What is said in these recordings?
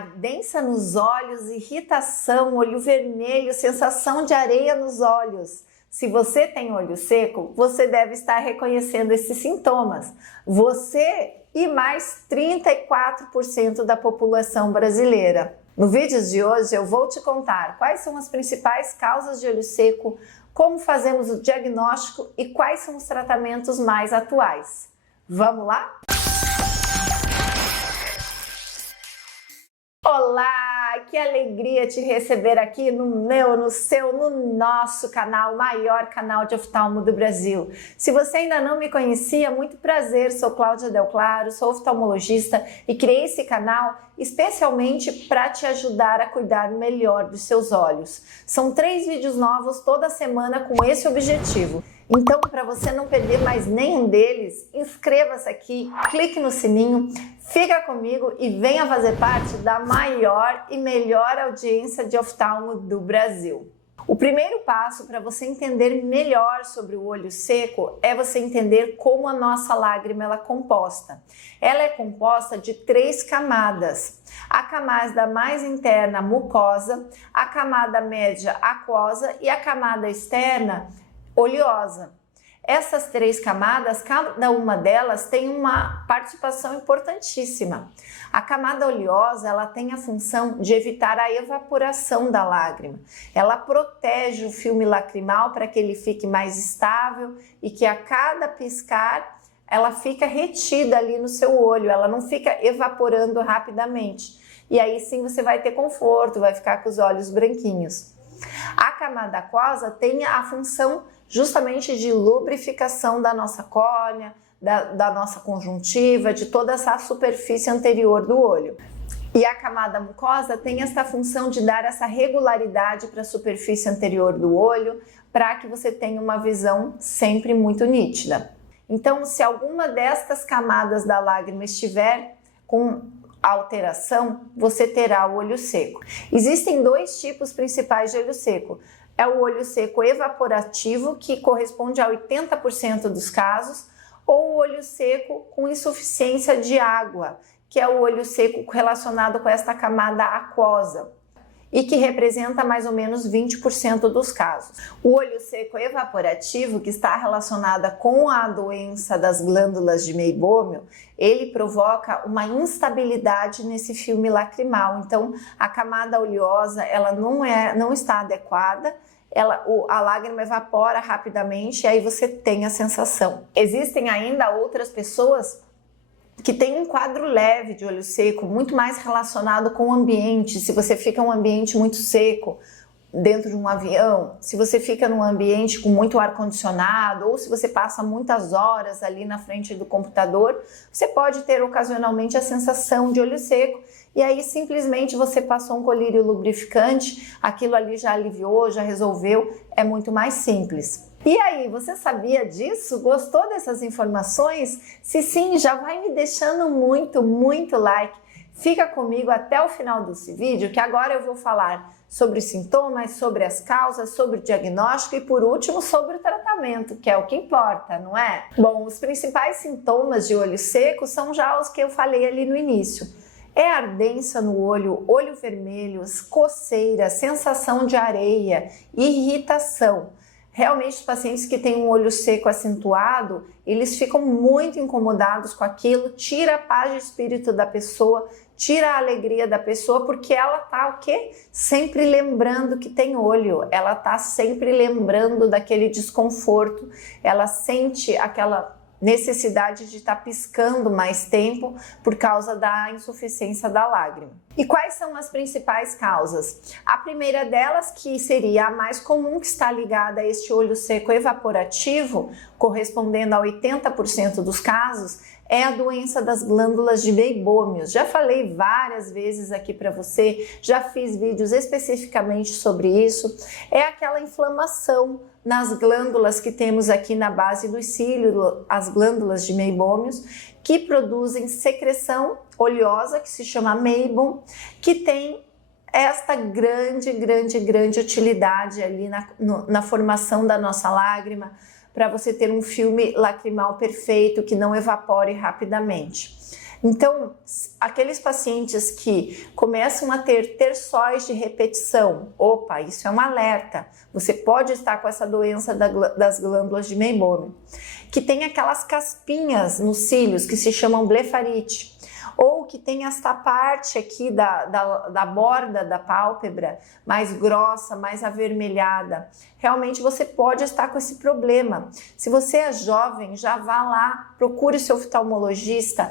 ardência nos olhos, irritação, olho vermelho, sensação de areia nos olhos. Se você tem olho seco, você deve estar reconhecendo esses sintomas. Você e mais 34% da população brasileira. No vídeo de hoje eu vou te contar quais são as principais causas de olho seco, como fazemos o diagnóstico e quais são os tratamentos mais atuais. Vamos lá? Olá, que alegria te receber aqui no nosso canal, o maior canal de oftalmo do Brasil. Se você ainda não me conhecia, muito prazer, sou Cláudia Del Claro, sou oftalmologista e criei esse canal especialmente para te ajudar a cuidar melhor dos seus olhos. São 3 vídeos novos toda semana com esse objetivo. Então, para você não perder mais nenhum deles, inscreva-se aqui, clique no sininho, fica comigo e venha fazer parte da maior e melhor audiência de oftalmo do Brasil. O primeiro passo para você entender melhor sobre o olho seco é você entender como a nossa lágrima é composta. Ela é composta de 3 camadas. A camada mais interna, mucosa, a camada média, aquosa e a camada externa, oleosa. Essas 3 camadas, cada uma delas tem uma participação importantíssima. A camada oleosa, ela tem a função de evitar a evaporação da lágrima. Ela protege o filme lacrimal para que ele fique mais estável e que a cada piscar ela fica retida ali no seu olho, ela não fica evaporando rapidamente. E aí sim você vai ter conforto, vai ficar com os olhos branquinhos. A camada aquosa tem a função justamente de lubrificação da nossa córnea, da nossa conjuntiva, de toda essa superfície anterior do olho. E a camada mucosa tem essa função de dar essa regularidade para a superfície anterior do olho, para que você tenha uma visão sempre muito nítida. Então, se alguma destas camadas da lágrima estiver com alteração, você terá o olho seco. Existem 2 tipos principais de olho seco. É o olho seco evaporativo, que corresponde a 80% dos casos, ou o olho seco com insuficiência de água, que é o olho seco relacionado com esta camada aquosa, e que representa mais ou menos 20% dos casos. O olho seco evaporativo, que está relacionada com a doença das glândulas de Meibomian, ele provoca uma instabilidade nesse filme lacrimal. Então, a camada oleosa ela não está adequada, a lágrima evapora rapidamente e aí você tem a sensação. Existem ainda outras pessoas que tem um quadro leve de olho seco, muito mais relacionado com o ambiente. Se você fica em um ambiente muito seco, dentro de um avião, se você fica num ambiente com muito ar-condicionado, ou se você passa muitas horas ali na frente do computador, você pode ter ocasionalmente a sensação de olho seco, e aí simplesmente você passou um colírio lubrificante, aquilo ali já aliviou, já resolveu, é muito mais simples. E aí, você sabia disso? Gostou dessas informações? Se sim, já vai me deixando muito like. Fica comigo até o final desse vídeo, que agora eu vou falar sobre os sintomas, sobre as causas, sobre o diagnóstico e, por último, sobre o tratamento, que é o que importa, não é? Bom, os principais sintomas de olho seco são já os que eu falei ali no início. É ardência no olho, olho vermelho, coceira, sensação de areia, irritação. Realmente, os pacientes que têm um olho seco acentuado, eles ficam muito incomodados com aquilo, tira a paz de espírito da pessoa, tira a alegria da pessoa, porque ela tá o quê? Sempre lembrando que tem olho, ela tá sempre lembrando daquele desconforto, ela sente aquela necessidade de estar piscando mais tempo por causa da insuficiência da lágrima. E quais são as principais causas? A primeira delas, que seria a mais comum, que está ligada a este olho seco evaporativo, correspondendo a 80% dos casos, é a doença das glândulas de Meibomian. Já falei várias vezes aqui para você, já fiz vídeos especificamente sobre isso. É aquela inflamação nas glândulas que temos aqui na base dos cílios, as glândulas de Meibomian, que produzem secreção oleosa, que se chama meibum, que tem esta grande utilidade ali na formação da nossa lágrima, para você ter um filme lacrimal perfeito, que não evapore rapidamente. Então, aqueles pacientes que começam a ter terçóis de repetição, opa, isso é um alerta. Você pode estar com essa doença das glândulas de Meibomian. Que tem aquelas caspinhas nos cílios que se chamam blefarite, ou que tem esta parte aqui da borda da pálpebra mais grossa, mais avermelhada. Realmente você pode estar com esse problema. Se você é jovem, já vá lá, procure seu oftalmologista,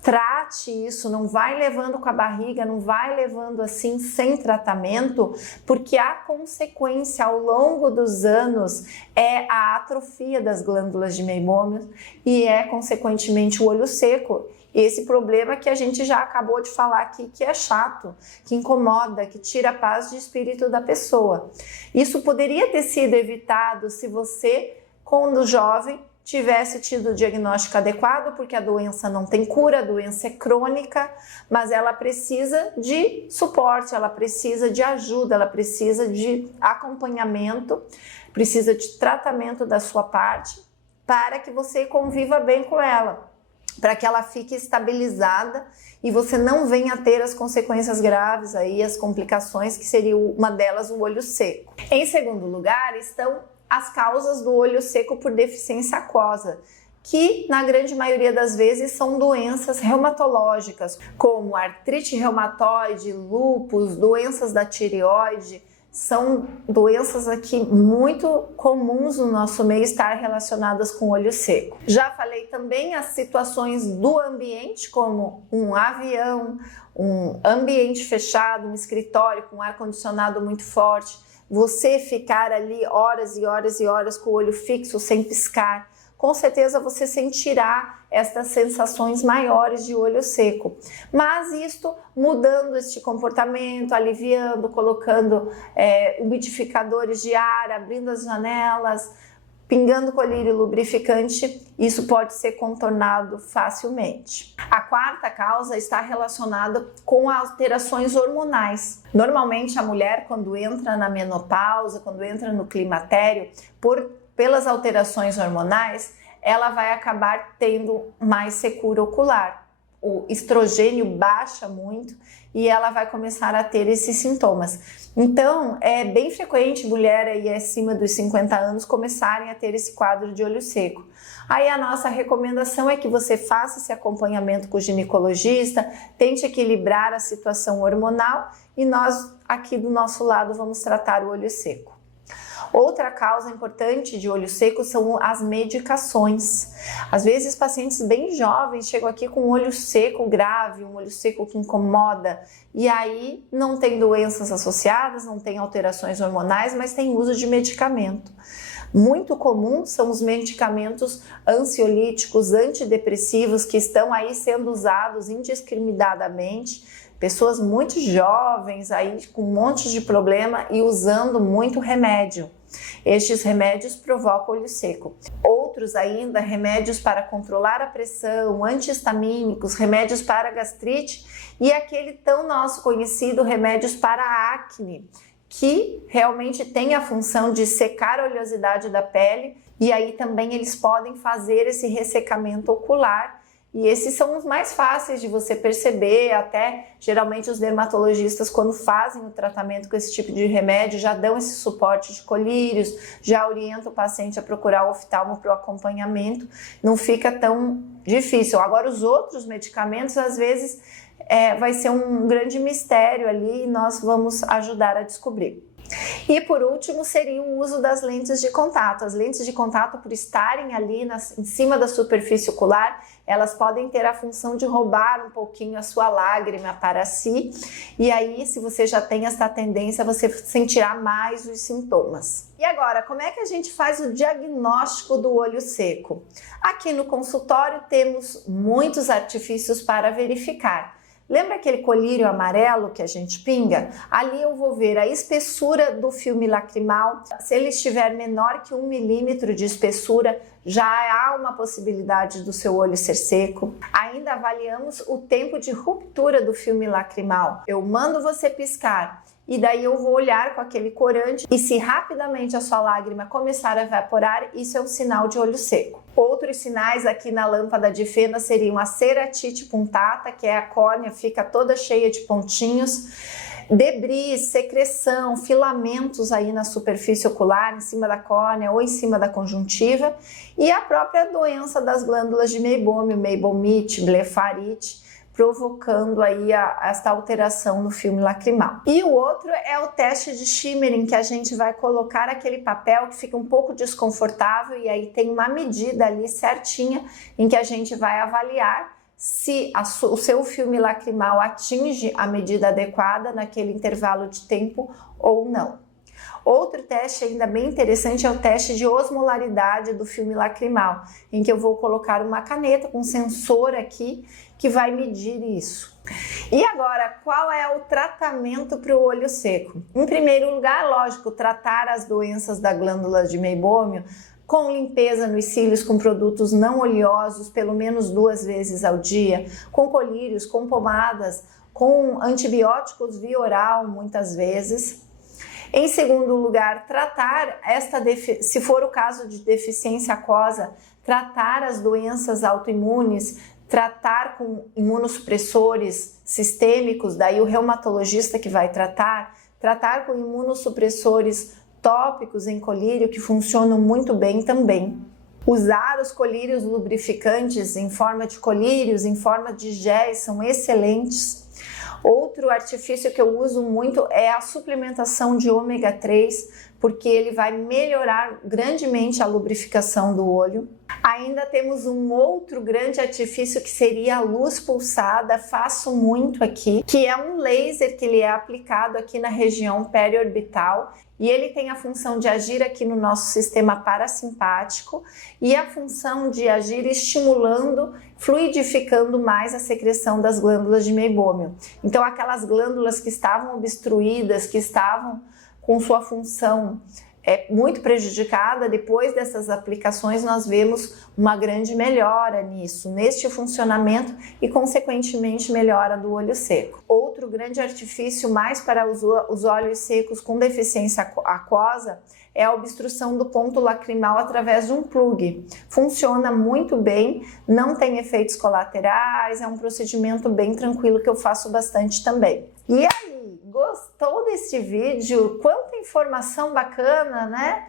trate isso, não vai levando com a barriga, não vai levando assim sem tratamento, porque a consequência ao longo dos anos é a atrofia das glândulas de Meibomian e é consequentemente o olho seco. Esse problema que a gente já acabou de falar aqui, que é chato, que incomoda, que tira a paz de espírito da pessoa. Isso poderia ter sido evitado se você, quando jovem, tivesse tido o diagnóstico adequado, porque a doença não tem cura, a doença é crônica, mas ela precisa de suporte, ela precisa de ajuda, ela precisa de acompanhamento, precisa de tratamento da sua parte, para que você conviva bem com ela, para que ela fique estabilizada e você não venha a ter as consequências graves aí, as complicações, que seria uma delas o olho seco. Em segundo lugar estão as causas do olho seco por deficiência aquosa, que na grande maioria das vezes são doenças reumatológicas, como artrite reumatoide, lúpus, doenças da tireoide. São doenças aqui muito comuns no nosso meio estar relacionadas com olho seco. Já falei também as situações do ambiente, como um avião, um ambiente fechado, um escritório com ar-condicionado muito forte, você ficar ali horas e horas e horas com o olho fixo sem piscar. Com certeza você sentirá estas sensações maiores de olho seco. Mas isto mudando este comportamento, aliviando, colocando umidificadores de ar, abrindo as janelas, pingando colírio lubrificante, isso pode ser contornado facilmente. A quarta causa está relacionada com alterações hormonais. Normalmente a mulher, quando entra na menopausa, quando entra no climatério, pelas alterações hormonais, ela vai acabar tendo mais secura ocular. O estrogênio baixa muito e ela vai começar a ter esses sintomas. Então, é bem frequente mulher aí acima dos 50 anos começarem a ter esse quadro de olho seco. Aí a nossa recomendação é que você faça esse acompanhamento com o ginecologista, tente equilibrar a situação hormonal e nós aqui do nosso lado vamos tratar o olho seco. Outra causa importante de olho seco são as medicações. Às vezes pacientes bem jovens chegam aqui com um olho seco grave, um olho seco que incomoda, e aí não tem doenças associadas, não tem alterações hormonais, mas tem uso de medicamento. Muito comum são os medicamentos ansiolíticos, antidepressivos, que estão aí sendo usados indiscriminadamente. Pessoas muito jovens aí com um monte de problema e usando muito remédio. Estes remédios provocam olho seco. Outros ainda, remédios para controlar a pressão, anti-histamínicos, remédios para gastrite e aquele tão nosso conhecido remédios para acne, que realmente tem a função de secar a oleosidade da pele e aí também eles podem fazer esse ressecamento ocular. E esses são os mais fáceis de você perceber, até geralmente os dermatologistas, quando fazem o tratamento com esse tipo de remédio, já dão esse suporte de colírios, já orientam o paciente a procurar o oftalmo para o acompanhamento, não fica tão difícil. Agora os outros medicamentos, às vezes, vai ser um grande mistério ali e nós vamos ajudar a descobrir. E por último seria o uso das lentes de contato. As lentes de contato, por estarem ali em cima da superfície ocular, elas podem ter a função de roubar um pouquinho a sua lágrima para si, e aí se você já tem essa tendência, você sentirá mais os sintomas. E agora, como é que a gente faz o diagnóstico do olho seco? Aqui no consultório temos muitos artifícios para verificar. Lembra aquele colírio amarelo que a gente pinga? Ali eu vou ver a espessura do filme lacrimal. Se ele estiver menor que 1 milímetro de espessura, já há uma possibilidade do seu olho ser seco. Ainda avaliamos o tempo de ruptura do filme lacrimal. Eu mando você piscar e daí eu vou olhar com aquele corante e se rapidamente a sua lágrima começar a evaporar, isso é um sinal de olho seco. Outros sinais aqui na lâmpada de fenda seriam a ceratite punctata, que é a córnea, fica toda cheia de pontinhos, debris, secreção, filamentos aí na superfície ocular, em cima da córnea ou em cima da conjuntiva, e a própria doença das glândulas de meibômio, meibomite, blefarite, provocando aí esta alteração no filme lacrimal. E o outro é o teste de Schimmerin, que a gente vai colocar aquele papel que fica um pouco desconfortável e aí tem uma medida ali certinha em que a gente vai avaliar se o seu filme lacrimal atinge a medida adequada naquele intervalo de tempo ou não. Outro teste ainda bem interessante é o teste de osmolaridade do filme lacrimal, em que eu vou colocar uma caneta com sensor aqui que vai medir isso. E agora, qual é o tratamento para o olho seco? Em primeiro lugar, lógico, tratar as doenças da glândula de meibômio com limpeza nos cílios com produtos não oleosos, pelo menos 2 vezes ao dia, com colírios, com pomadas, com antibióticos via oral muitas vezes. Em segundo lugar, tratar se for o caso de deficiência aquosa, tratar as doenças autoimunes, tratar com imunossupressores sistêmicos, daí o reumatologista que vai tratar com imunossupressores tópicos em colírio que funcionam muito bem também. Usar os colírios lubrificantes em forma de colírios, em forma de géis, são excelentes. Outro artifício que eu uso muito é a suplementação de ômega 3, porque ele vai melhorar grandemente a lubrificação do olho. Ainda temos um outro grande artifício que seria a luz pulsada, faço muito aqui, que é um laser que ele é aplicado aqui na região periorbital e ele tem a função de agir aqui no nosso sistema parasimpático e a função de agir estimulando, fluidificando mais a secreção das glândulas de meibômio. Então aquelas glândulas que estavam obstruídas, que estavam com sua função muito prejudicada, depois dessas aplicações nós vemos uma grande melhora neste funcionamento e consequentemente melhora do olho seco. Outro grande artifício mais para os olhos secos com deficiência aquosa é a obstrução do ponto lacrimal através de um plug. Funciona muito bem, não tem efeitos colaterais, é um procedimento bem tranquilo que eu faço bastante também. E aí, gostou deste vídeo? Quanta informação bacana, né?